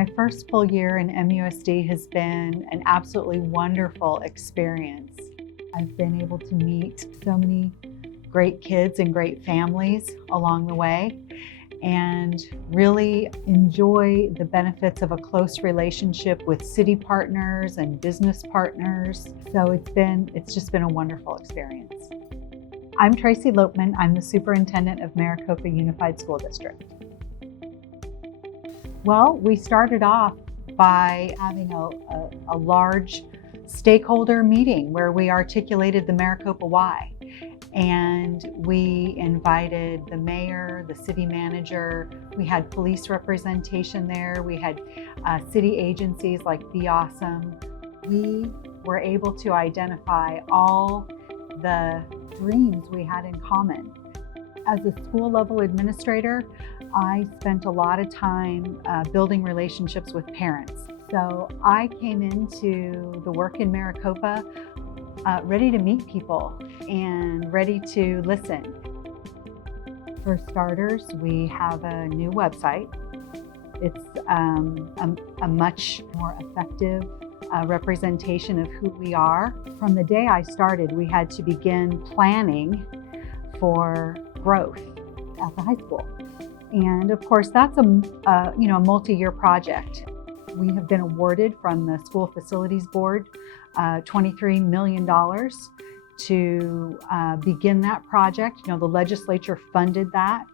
My first full year in MUSD has been an absolutely wonderful experience. I've been able to meet so many great kids and great families along the way and really enjoy the benefits of a close relationship with city partners and business partners. So it's just been a wonderful experience. I'm Tracey Lopeman. I'm the Superintendent of Maricopa Unified School District. Well, we started off by having a large stakeholder meeting where we articulated the Maricopa why. And we invited the mayor, the city manager, we had police representation there, we had city agencies like Be Awesome. We were able to identify all the dreams we had in common. As a school level administrator, I spent a lot of time building relationships with parents. So I came into the work in Maricopa ready to meet people and ready to listen. For starters, we have a new website. It's a much more effective representation of who we are. From the day I started, we had to begin planning for growth at the high school. And of course, that's a multi-year project. We have been awarded from the School Facilities Board $23 million to begin that project. The legislature funded that.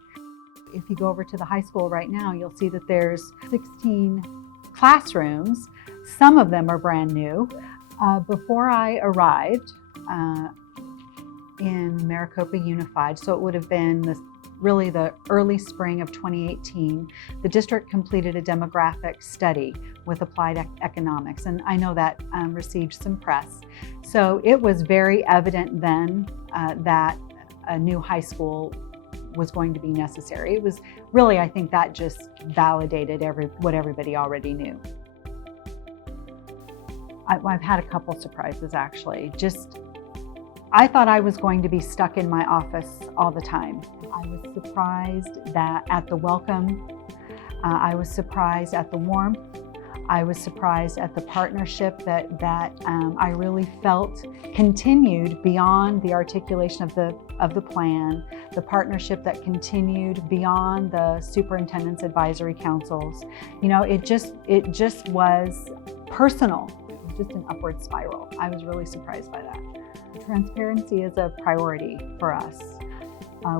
If you go over to the high school right now, you'll see that there's 16 classrooms. Some of them are brand new. Before I arrived in Maricopa Unified, so it would have been really the early spring of 2018, the district completed a demographic study with applied economics, and I know that received some press. So it was very evident then that a new high school was going to be necessary. It was really, I think that just validated what everybody already knew. I've had a couple surprises actually. I thought I was going to be stuck in my office all the time. I was surprised at the welcome. I was surprised at the warmth. I was surprised at the partnership that I really felt continued beyond the articulation of the plan, the partnership that continued beyond the superintendent's advisory councils. It just was personal. It was just an upward spiral. I was really surprised by that. Transparency is a priority for us.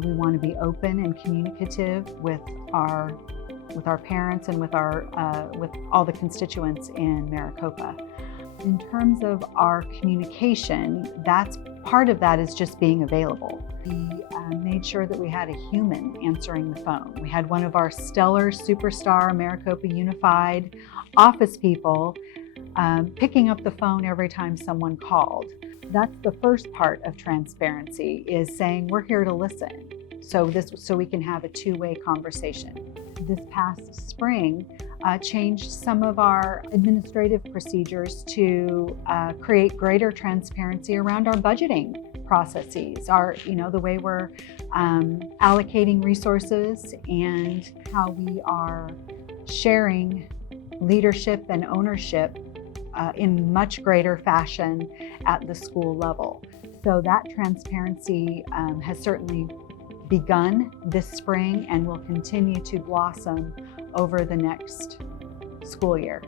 We want to be open and communicative with our parents and with all the constituents in Maricopa. In terms of our communication, part of that is just being available. We made sure that we had a human answering the phone. We had one of our stellar superstar Maricopa Unified office people picking up the phone every time someone called. That's the first part of transparency, is saying we're here to listen, so we can have a two-way conversation. This past spring, changed some of our administrative procedures to create greater transparency around our budgeting processes, the way we're allocating resources and how we are sharing leadership and ownership in much greater fashion at the school level. So that transparency has certainly begun this spring and will continue to blossom over the next school year.